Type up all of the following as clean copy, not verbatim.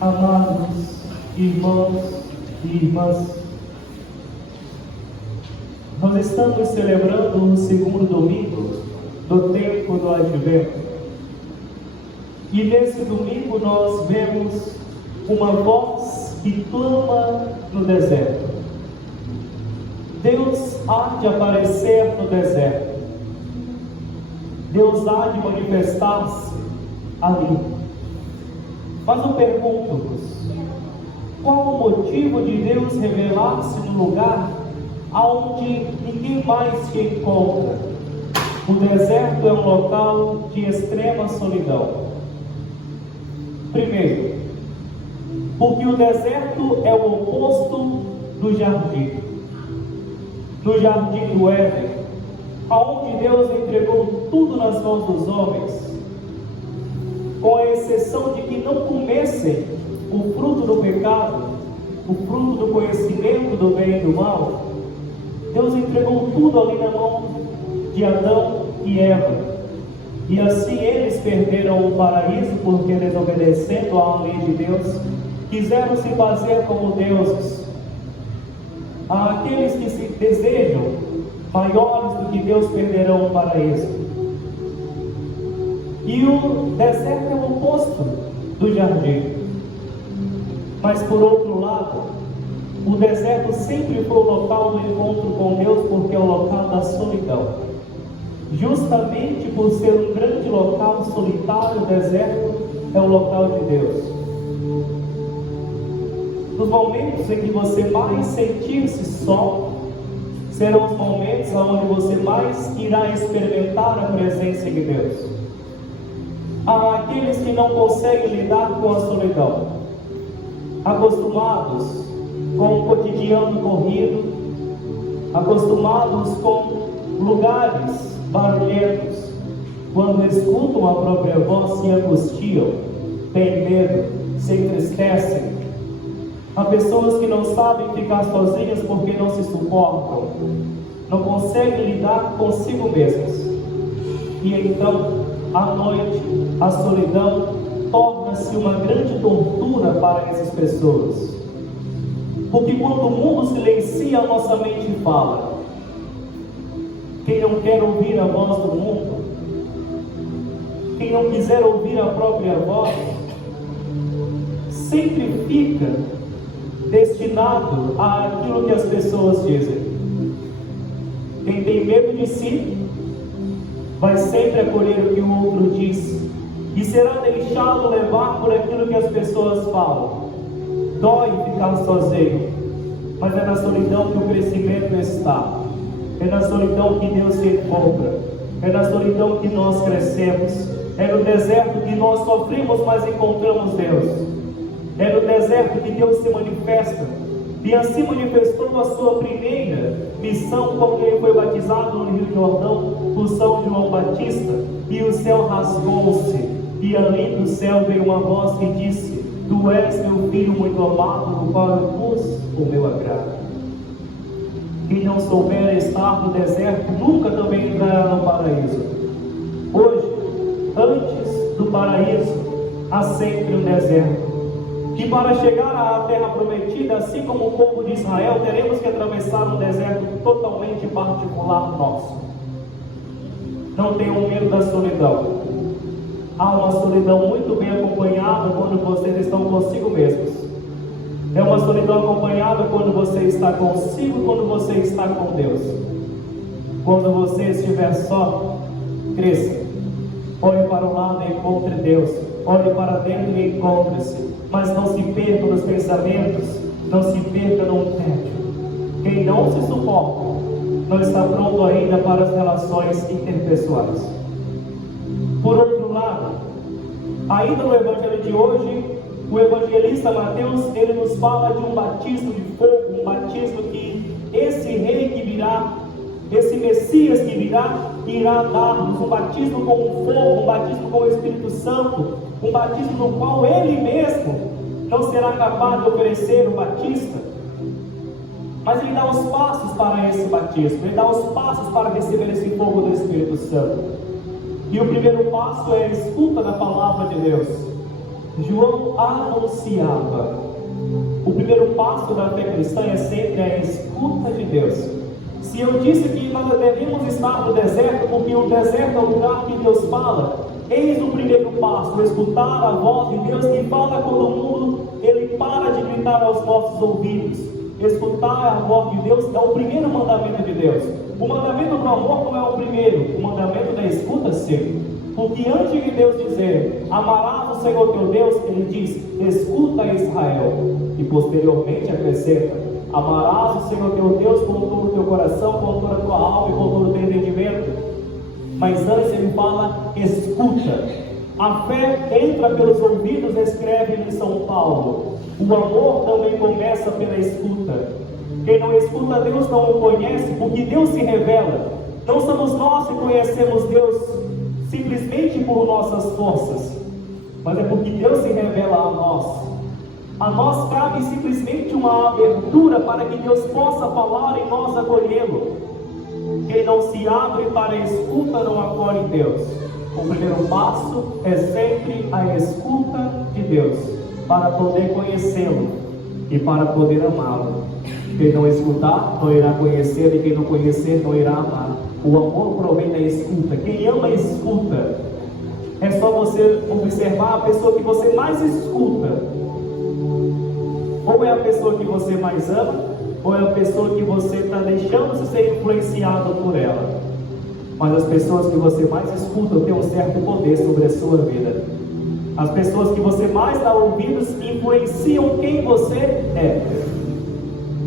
Amados irmãos e irmãs, nós estamos celebrando o segundo domingo do tempo do Advento. E nesse domingo nós vemos uma voz que clama no deserto. Deus há de aparecer no deserto. Deus há de manifestar-se ali. Mas eu pergunto-vos, qual o motivo de Deus revelar-se no lugar onde ninguém mais se encontra? O deserto é um local de extrema solidão. Primeiro, porque o deserto é o oposto do jardim. No jardim do Éden, aonde Deus entregou tudo nas mãos dos homens, com a exceção de que não comessem o fruto do pecado, o fruto do conhecimento do bem e do mal. Deus entregou tudo ali na mão de Adão e Eva, e assim eles perderam o paraíso, porque desobedecendo à lei de Deus, quiseram se fazer como deuses. Há aqueles que se desejam maiores do que Deus perderão o paraíso. E o deserto é o oposto do jardim. Mas por outro lado, o deserto sempre foi o local do encontro com Deus, porque é o local da solidão. Justamente por ser um grande local solitário, o deserto é o local de Deus. Nos momentos em que você mais sentir-se só, serão os momentos onde você mais irá experimentar a presença de Deus. Há aqueles que não conseguem lidar com a solidão, acostumados com o cotidiano corrido, acostumados com lugares barulhentos, quando escutam a própria voz se angustiam, têm medo, se entristecem. Há pessoas que não sabem ficar sozinhas porque não se suportam, não conseguem lidar consigo mesmas. E então, à noite, a solidão torna-se uma grande tortura para essas pessoas. Porque quando o mundo silencia, a nossa mente fala. Quem não quer ouvir a voz do mundo, quem não quiser ouvir a própria voz, sempre fica destinado àquilo que as pessoas dizem. Quem tem medo de si, vai sempre acolher o que o outro diz, e será deixado levar por aquilo que as pessoas falam. Dói ficar sozinho, mas é na solidão que o crescimento está. É na solidão que Deus se encontra. É na solidão que nós crescemos. É no deserto que nós sofremos, mas encontramos Deus. É no deserto que Deus se manifesta. E assim manifestou a sua primeira missão quando ele foi batizado no Rio Jordão por São João Batista. E o céu rasgou-se, e ali do céu veio uma voz que disse: Tu és meu filho muito amado, no qual eu pus o meu agrado. Quem não souber estar no deserto nunca também entrará no paraíso. Hoje, antes do paraíso, há sempre um deserto. Que para chegar à terra prometida, assim como o povo de Israel, teremos que atravessar um deserto totalmente particular nosso. Não tenham medo da solidão. Há uma solidão muito bem acompanhada quando vocês estão consigo mesmos. É uma solidão acompanhada quando você está consigo e quando você está com Deus. Quando você estiver só, cresça. Olhe para o lado e encontre Deus. Olhe para dentro e encontre-se. Mas não se perca nos pensamentos, não se perca num tédio. Quem não se suporta, não está pronto ainda para as relações interpessoais. Por outro lado, ainda no Evangelho de hoje, o evangelista Mateus, ele nos fala de um batismo de fogo, um batismo que esse rei que virá, esse Messias que virá, irá dar-nos um batismo com o fogo, um batismo com o Espírito Santo, um batismo no qual ele mesmo não será capaz de oferecer o batista, mas ele dá os passos para esse batismo, ele dá os passos para receber esse fogo do Espírito Santo. E o primeiro passo é a escuta da palavra de Deus. João anunciava. O primeiro passo da fé cristã é sempre a escuta de Deus. Se eu disse que nós devemos estar no deserto, porque o deserto é o lugar que Deus fala, eis o primeiro passo, escutar a voz de Deus que fala com o mundo. Ele para de gritar aos nossos ouvidos. Escutar a voz de Deus é o primeiro mandamento de Deus. O mandamento do amor não é o primeiro, o mandamento da escuta sim. Porque antes de Deus dizer, amarás o Senhor teu Deus, Ele diz, escuta Israel. E posteriormente acrescenta, amarás o Senhor teu Deus com todo o teu coração, com toda a tua alma e com todo o teu entendimento. Mas antes Ele fala, escuta. A fé entra pelos ouvidos, escreve em São Paulo. O amor também começa pela escuta. Quem não escuta Deus não o conhece, porque Deus se revela. Não somos nós que conhecemos Deus simplesmente por nossas forças, mas é porque Deus se revela a nós. A nós cabe simplesmente uma abertura para que Deus possa falar e nós acolhê-lo. Quem não se abre para a escuta não acolhe Deus. O primeiro passo é sempre a escuta de Deus, para poder conhecê-lo e para poder amá-lo. Quem não escutar não irá conhecer, e quem não conhecer não irá amar. O amor provém da escuta. Quem ama, escuta. É só você observar a pessoa que você mais escuta. Ou é a pessoa que você mais ama, ou é a pessoa que você está deixando-se ser influenciado por ela. Mas as pessoas que você mais escuta têm um certo poder sobre a sua vida. As pessoas que você mais dá ouvidos influenciam quem você é.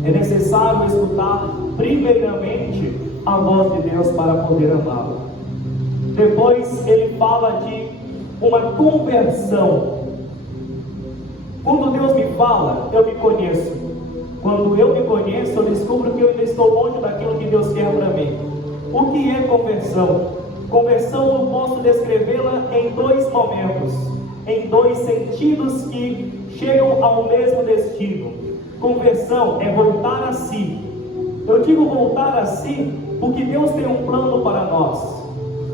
É necessário escutar primeiramente a voz de Deus para poder amá-lo. Depois ele fala de uma conversão. Quando Deus me fala, eu me conheço. Quando eu me conheço, eu descubro que eu ainda estou longe daquilo que Deus quer para mim. O que é conversão? Conversão eu posso descrevê-la em dois momentos, em dois sentidos que chegam ao mesmo destino. Conversão é voltar a si. Eu digo voltar a si porque Deus tem um plano para nós.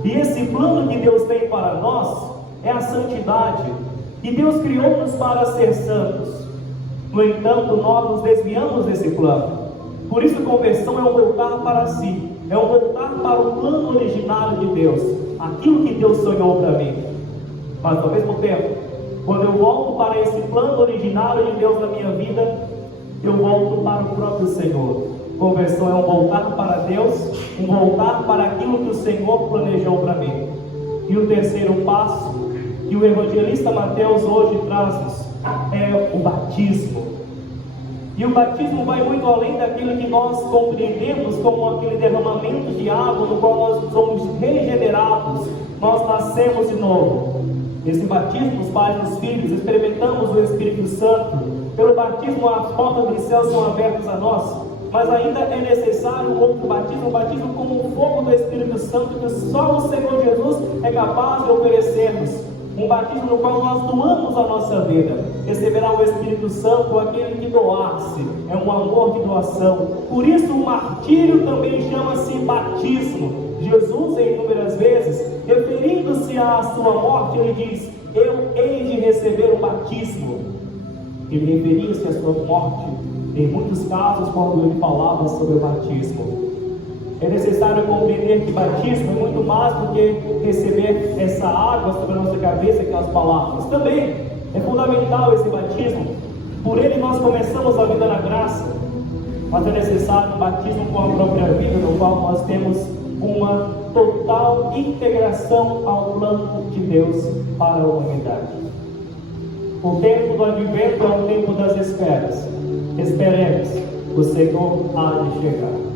E esse plano que Deus tem para nós é a santidade. E Deus criou-nos para ser santos. No entanto, nós nos desviamos desse plano. Por isso, conversão é um voltar para si. É um voltar para o plano originário de Deus. Aquilo que Deus sonhou para mim. Mas ao mesmo tempo, quando eu volto para esse plano originário de Deus na minha vida, eu volto para o próprio Senhor. Conversão é um voltar para Deus, um voltar para aquilo que o Senhor planejou para mim. E o terceiro passo que o evangelista Mateus hoje traz-nos é o batismo. E o batismo vai muito além daquilo que nós compreendemos como aquele derramamento de água no qual nós somos regenerados, nós nascemos de novo. Esse batismo, os pais e os filhos, experimentamos o Espírito Santo. Pelo batismo, as portas dos céus são abertas a nós. Mas ainda é necessário um outro batismo, um batismo como o fogo do Espírito Santo, que só o Senhor Jesus é capaz de oferecer-nos. Um batismo no qual nós doamos a nossa vida. Receberá o Espírito Santo aquele que doar-se. É um amor de doação. Por isso o martírio também chama-se batismo. Jesus, em inúmeras vezes, referindo-se à sua morte, ele diz: eu hei de receber o batismo. Ele referia-se à sua morte em muitos casos quando ele falava sobre o batismo. É necessário compreender que batismo é muito mais do que receber essa água sobre a nossa cabeça, aquelas palavras. Também é fundamental esse batismo. Por ele nós começamos a vida na graça. Mas é necessário um batismo com a própria vida, no qual nós temos uma total integração ao plano de Deus para a humanidade. O tempo do advento é o tempo das esperas. Esperemos, o Senhor há de chegar.